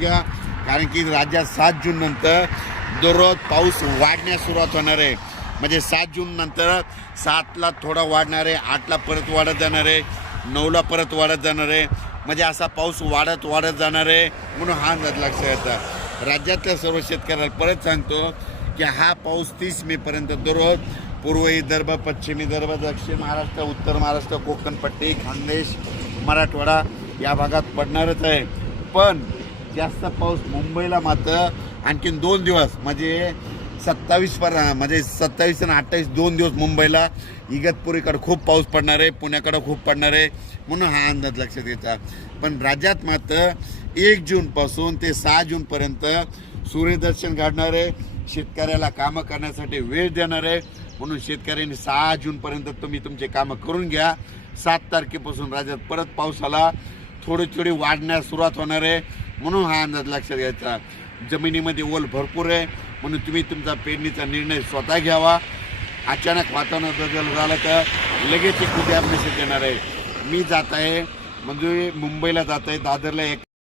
घ्या. कारण की राज्यात सात जून नंतर दररोज पाऊस वाढण्यास सुरुवात होणार आहे. म्हणजे सात जून नंतर सातला थोडा वाढणार आहे आठला परत वाढत जाणार आहे नऊला परत वाढत जाणार आहे. म्हणजे असा पाऊस वाढत वाढत जाणार आहे म्हणून हा अंदाज लक्षात येतात राज्यातल्या सर्व शेतकऱ्याला परत सांगतो की हा पाऊस तीस मेपर्यंत दररोज पूर्व विदर्भ पश्चिम विदर्भ दक्षिण महाराष्ट्र उत्तर महाराष्ट्र कोकणपट्टी खानदेश मराठवाडा या भागात पडणारच आहे. पण जास्त पाऊस मुंबईला मात्र आणखीन दोन दिवस म्हणजे सत्तावीस पर म्हणजे सत्तावीस आणि अठ्ठावीस दोन दिवस मुंबईला. इगतपुरीकडं खूप पाऊस पडणार आहे पुण्याकडं खूप पडणार आहे म्हणून हा अंदाज लक्षात घ्यायचा पण राज्यात मात्र एक जूनपासून ते सहा जूनपर्यंत सूर्यदर्शन घडणार आहे. शेतकऱ्याला कामं करण्यासाठी वेळ देणार आहे. म्हणून शेतकऱ्यांनी सहा जूनपर्यंत तुम्ही तुमचे कामं करून घ्या. सात तारखेपासून राज्यात परत पावसाला थोडी थोडी वाढण्यास सुरुवात होणार आहे. म्हणून हा अंदाज लक्षात घ्यायचा. जमिनीमध्ये ओल भरपूर आहे. म्हणून तुम्ही तुमचा पेरणीचा निर्णय स्वतः घ्यावा. अचानक वातावरण बदल झालं तर लगेच एक उद्या मेसेज येणार आहे. मी जात आहे म्हणजे मुंबईला जात आहे दादरला एक